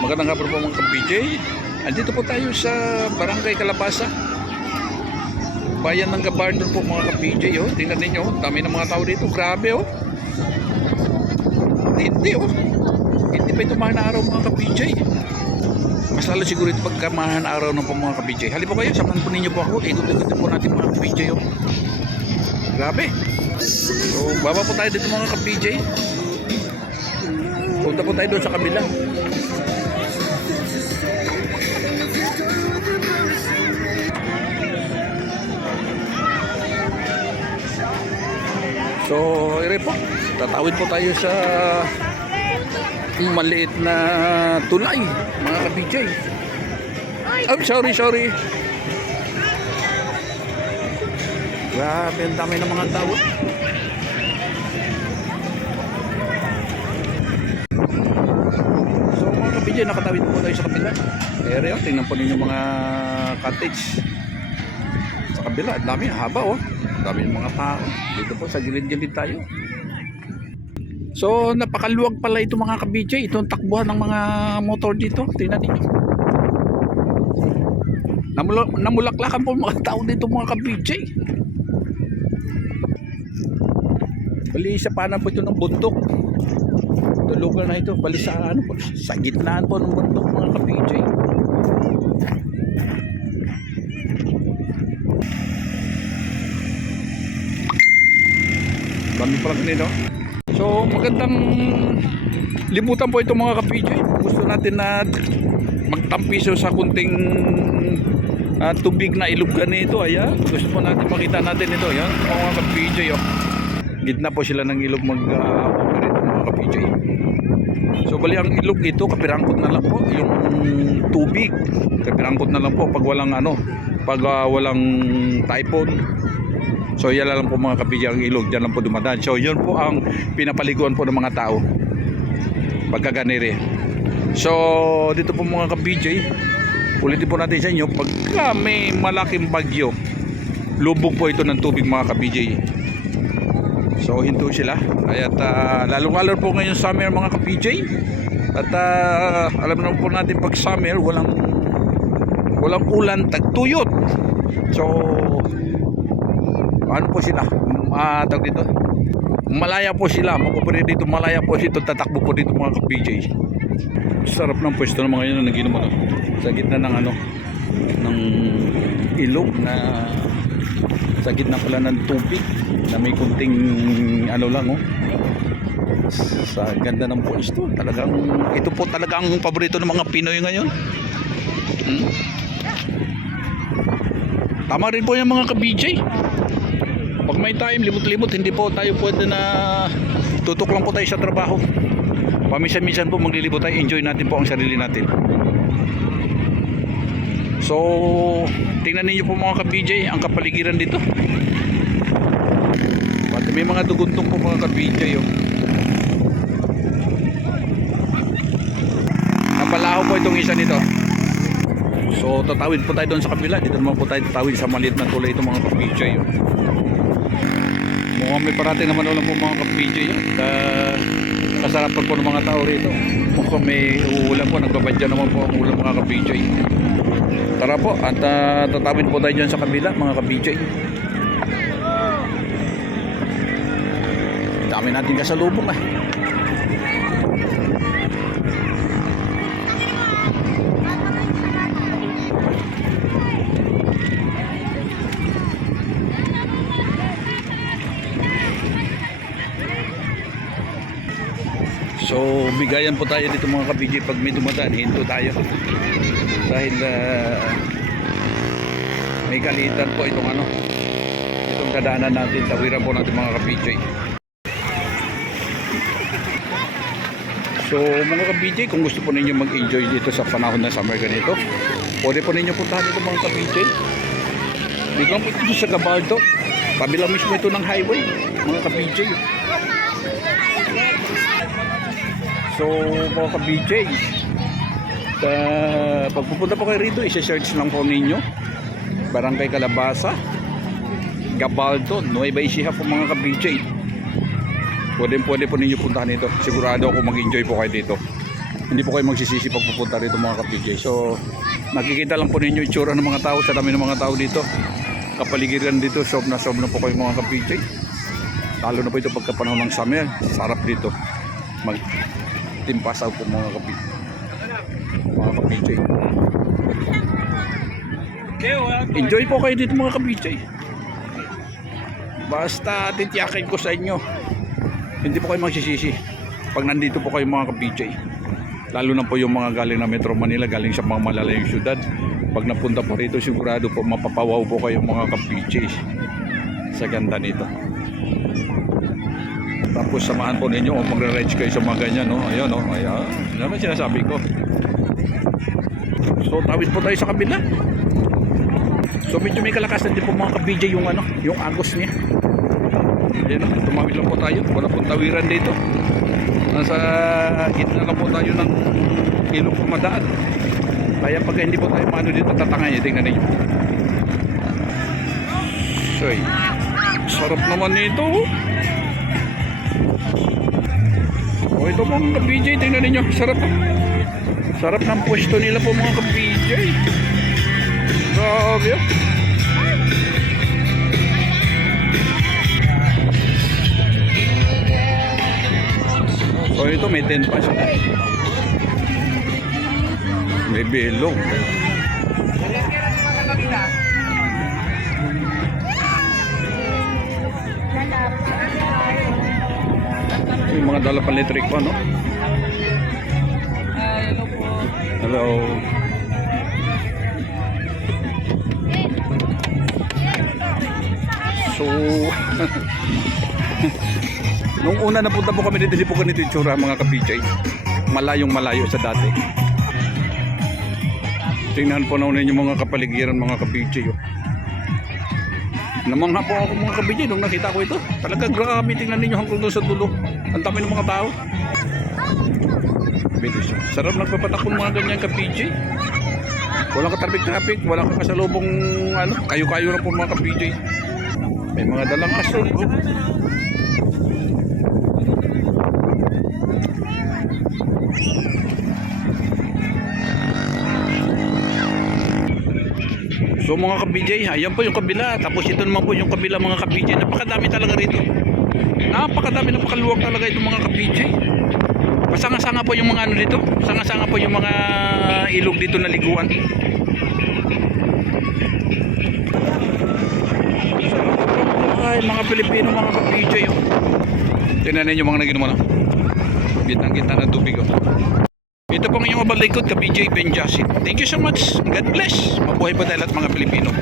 Magandang hapon po mga ka-PJ. Andito po tayo sa Barangay Calabasa, bayan ng Gabaldon po mga ka-PJ. Oh. Tingnan ninyo, dami ng mga tao dito. Grabe oh. Hindi oh. Hindi pa ito mahal araw mga ka-PJ. Mas lalo siguro ito pagka mahal araw ng po mga ka-PJ. Halip po kayo, samahan po ninyo po ako. Ikot-ikot po natin mga ka-PJ oh. Grabe. So baba po tayo dito mga ka-PJ. Punta po tayo doon sa kabila. So, ere po, tatawid po tayo sa maliit na tulay, mga ka-PJ. Oh, sorry. Grabe, ang dami ng mga tao. So, mga ka-PJ, nakatawid po tayo sa kabila. Ere, oh, tingnan po ninyo mga cottage. Sa kabila, ang dami, haba oh. Dami ng mga tao. Dito po sa gilid-gilid tayo. So napakaluwag pala ito mga ka-PJ. Itong takbuhan ng mga motor dito. Tingnan niyo. Namulaklakan po mga tao dito mga ka-PJ. Bali sa panan po ito ng bundok. Ito lugar na ito. Bali sa ano po, sa gitnaan po ng bundok mga ka-PJ. Dami pala ganito. So magandang libutan po ito mga ka-PJ. Gusto natin na magtampiso sa kunting tubig na ilog ganito. Ayan, gusto po natin makita natin ito. Ayan, mga ka-PJ oh. Gitna po sila ng ilog mag-operate mga ka-PJ. So bali ang ilog ito, kapirangkot na lang po yung tubig. Kapirangkot na lang po pag walang pag walang typhoon. So yan lang po mga ka-PJ ang ilog, dyan lang po dumadaan. So yun po ang pinapaliguan po ng mga tao pagkaganire. So dito po mga ka-PJ, ulitin po natin sa inyo, pagka may malaking bagyo, lubog po ito ng tubig mga ka-PJ. So hinto sila. At lalong-lalo po ngayon summer mga ka-PJ. At alam naman po natin pag summer walang ulan, tagtuyot. So ano po sila, tawag dito, malaya po sila, mag-operate dito, malaya po dito, tatakbo po dito mga ka-PJ. Sarap ng pwesto ng mga yun, nag-inom ako sa gitna ng ng ilog na sa gitna pala ng tubig na may kunting lang sa ganda ng pwesto. Talagang ito po talagang paborito ng mga Pinoy ngayon. Tama rin po yung mga ka-PJ. Pag may time, limot-limot, hindi po tayo pwede na tutok lang po tayo sa trabaho. Paminsan-minsan po maglilibot tayo, enjoy natin po ang sarili natin. So tingnan ninyo po mga ka-PJ ang kapaligiran dito. Pati may mga duguntong po mga ka-PJ oh. Napalaho po itong isa nito. So tatawid po tayo doon sa kabila. Dito naman po tayo tatawid sa maliit na tulay itong mga ka-PJ oh. Mukhang may parating naman ulang po mga ka-PJ oh. Kasarapan po ng mga tao rito. Mukhang may uulan po, nagbabadya naman po ang ulan mga ka-PJ. Tara po at tatawid po tayo dyan sa kabila mga ka-PJ. Dami natin kasalubong ah. So bigayan po tayo dito mga ka-PJ pag may dumadaan, hinto tayo dahil may kalitan po itong dadaanan natin, tawiran po natin mga ka-PJ. So mga ka-PJ, kung gusto po ninyo mag-enjoy dito sa panahon ng summer ganito, pwede po ninyo puntahan dito mga ka-PJ. Dito lang po ito sa Gabaldon, kabila mismo ito ng highway mga ka-PJ. So mga ka-PJ, pag pupunta po kayo rito, isa-search lang po ninyo Barangay Calabasa, Gabaldon, Nueva Ecija po mga ka-PJ. Pwede po ninyo puntahan ito. Sigurado ako mag-enjoy po kayo dito. Hindi po kayo magsisisi pag pupunta rito mga ka-PJ. So nakikita lang po ninyo itsura ng mga tao, sa dami ng mga tao dito. Kapaligiran dito, sob na po kayo mga ka-PJ. Lalo na po ito pagka panahon ng summer. Sarap dito magtimpasaw po mga ka-PJ. Enjoy po kayo dito mga ka-PJ. Basta titiyakin ko sa inyo, hindi po kayo magsisisi pag nandito po kayo mga ka-PJ. Lalo na po yung mga galing na Metro Manila, galing sa mga malalayong syudad. Pag napunta po rito, sigurado po mapapawaw po kayo mga ka-PJ sa ganda nito. Tapos samahan po ninyo o magre-ride kayo sa mga ganyan, no? Ayun, no? Ayan. Ano naman sinasabi ko. So tawid po tayo sa kabila. So medyo may kalakasan din po mga ka-PJ yung ano, yung agos niya. Ayan, tumawid lang po tayo. Wala pong tawiran dito. Nasa gitna lang po tayo ng ilog pumadaan. Kaya pag hindi po tayo maano dito, tatangay. Tingnan ninyo. So, sarap naman nito. O ito po mga ka-PJ, tingnan ninyo. Sarap po. Sarap ng pwesto nila po mga ka-PJ. Grabe. So ito may tent pa siya. May bilog. Yung mga dala pa electric pa, no? Hello po. Hello. So nung una napunta po kami dito, hindi po ganito yung tsura mga ka-PJ. Malayong malayo sa dati. Tingnan po na unin yung mga kapaligiran mga ka-PJ. Oh. Namangha po ako mga ka-PJ nung nakita ko ito. Talaga grabe, tingnan ninyo hanggang doon sa dulo. Ang dami ng mga tao. Sarap nagpapatakong mga ganyan ka-PJ. Walang katrapik-trapik, walang kasalubong ano, kayo-kayo na po mga ka-PJ. May mga dalang kaso. So mga ka-PJ, ayan po yung kabila. Tapos ito naman po yung kabila mga ka-PJ. Napakadami talaga rito. Napakadami, napakaluwag talaga itong mga ka-PJ. Masanga-sanga po yung mga ano dito. Sanga-sanga po yung mga ilog dito na liguan. Ay, mga Pilipino mga ka-PJ. Oh. Tingnan ninyo mga naginuman. Gitang-gitang ng tubig. Oh. Ito pong inyong kabalikod, ka-PJ Ben Jasin. Thank you so much. God bless. Mabuhay po tayo lahat mga Pilipino.